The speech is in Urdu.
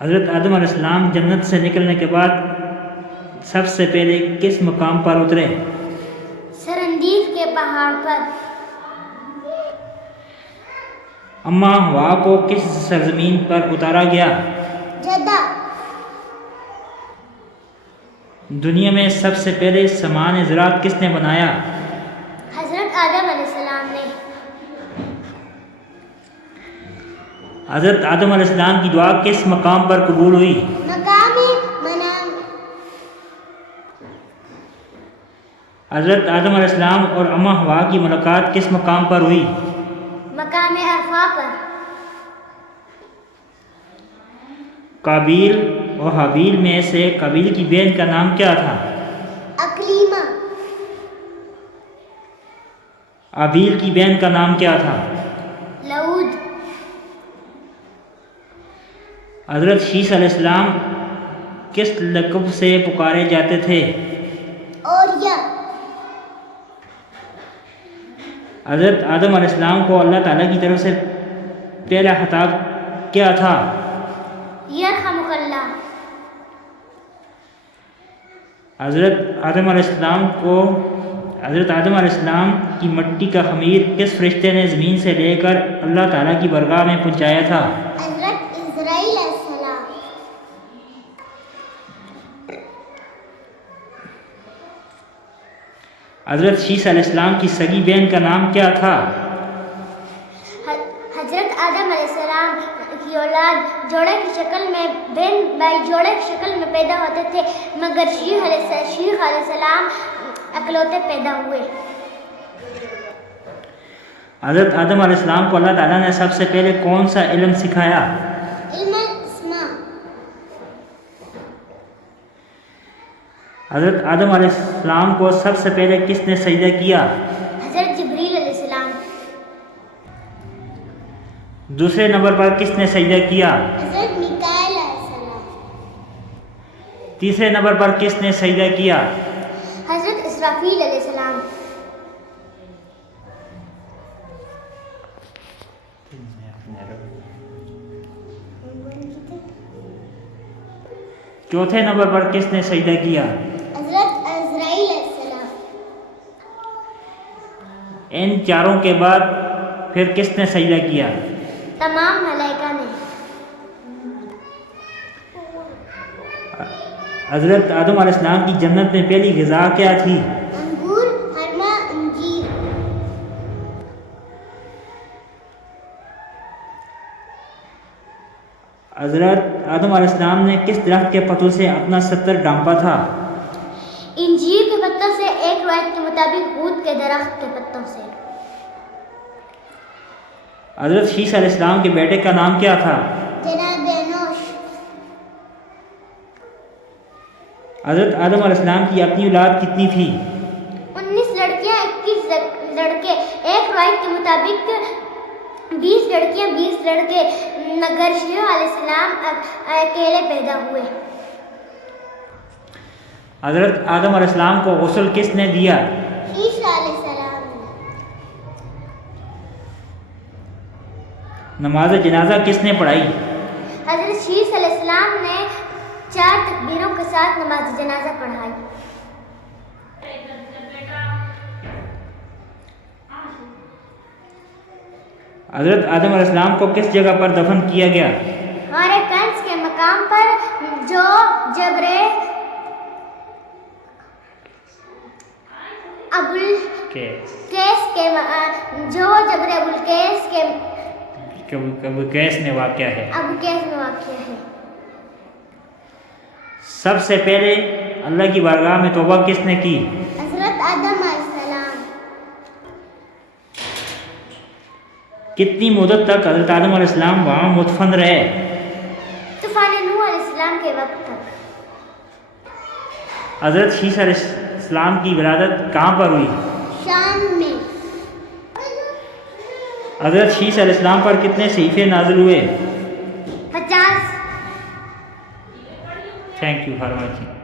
حضرت آدم علیہ السلام جنت سے نکلنے کے بعد سب سے پہلے کس مقام پر اترے؟ سرندیف کے پہاڑ پر۔ اماں ہوا کو کس سرزمین پر اتارا گیا؟ جدہ۔ دنیا میں سب سے پہلے سامان زراعت کس نے بنایا؟ حضرت آدم علیہ السلام نے۔ حضرت آدم علیہ السلام کی دعا کس مقام پر قبول ہوئی؟ مقام منام۔ حضرت آدم علیہ السلام اور اماں ہوا کی ملاقات کس مقام پر ہوئی؟ مقام عرفہ پر۔ قابیل اور حابیل میں سے قابیل کی بہن کا نام کیا تھا؟ اقلیمہ۔ حابیل کی بہن کا نام کیا تھا؟ لعود۔ حضرت شیس علیہ السلام کس لقب سے پکارے جاتے تھے؟ اوریا۔ حضرت آدم علیہ السلام کو اللہ تعالیٰ کی طرف سے پہلا خطاب کیا تھا؟ یرحمک اللہ۔ حضرت آدم علیہ السلام کی مٹی کا خمیر کس فرشتے نے زمین سے لے کر اللہ تعالیٰ کی برگاہ میں پہنچایا تھا؟ حضرت اسرائیل علیہ السلام۔ حضرت شیس علیہ السلام کی سگی بہن کا نام کیا تھا؟ حضرت آدم علیہ السلام کی اولاد جوڑے کی شکل میں بہن بھائی جوڑے کی شکل میں پیدا ہوتے تھے، مگر شیخ علیہ السلام اکلوتے پیدا ہوئے۔ حضرت آدم علیہ السلام کو اللہ تعالیٰ نے سب سے پہلے کون سا علم سکھایا؟ علم اسماء۔ حضرت آدم علیہ السلام کو سب سے پہلے کس نے سجدہ کیا؟ حضرت جبریل علیہ السلام۔ دوسرے نمبر پر کس نے سجدہ کیا؟ حضرت میکائیل علیہ السلام۔ تیسرے نمبر پر کس نے سجدہ کیا؟ حضرت اسرافیل علیہ السلام۔ چوتھے نمبر پر کس نے سجدہ کیا؟ حضرت عزرائیل علیہ السلام۔ ان چاروں کے بعد پھر کس نے سجدہ کیا؟ تمام ملائکہ نے۔ حضرت آدم علیہ السلام کی جنت میں پہلی غذا کیا تھی؟ انگور، ہرما، انجیر۔ حضرت آدم علیہ السلام نے کس درخت کے پتوں سے اپنا ستر ڈھانپا تھا؟ انجیر کے پتوں سے، ایک روایت کے مطابق ہود کے درخت کے پتوں سے۔ حضرت شیس علیہ السلام کے بیٹے کا نام کیا تھا؟ جناب انوش۔ حضرت آدم علیہ السلام کی اپنی اولاد کتنی تھی؟ 19 لڑکیاں، 21 لڑکے، ایک روایت کے مطابق 20 لڑکیاں، 20 لڑکے، مگر شیخ علیہ السلام اکیلے پیدا ہوئے۔ حضرت آدم علیہ السلام کو غسل کس نے دیا؟ عیسیٰ علیہ السلام۔ نماز جنازہ کس نے پڑھائی؟ حضرت شیس علیہ السلام نے 4 تکبیروں کے ساتھ نماز جنازہ پڑھائی۔ حضرت آدم علیہ السلام کو کس جگہ پر دفن کیا گیا؟ ہمارے کنز کے مقام پر جو جبر ابوالقیس میں واقع ہے۔ ہے۔ سب سے پہلے اللہ کی بارگاہ میں توبہ کس نے کی؟ حضرت آدم علیہ السلام۔ کتنی مدت تک حضرت آدم علیہ السلام وہاں مدفن رہے؟ طوفان نوح علیہ السلام کے وقت تک۔ حضرت شیس علیہ السلام کی ولادت کہاں پر ہوئی؟ شام میں۔ حضرت شیس علیہ السلام پر کتنے صحیفے نازل ہوئے؟ 50۔ Thank you for watching.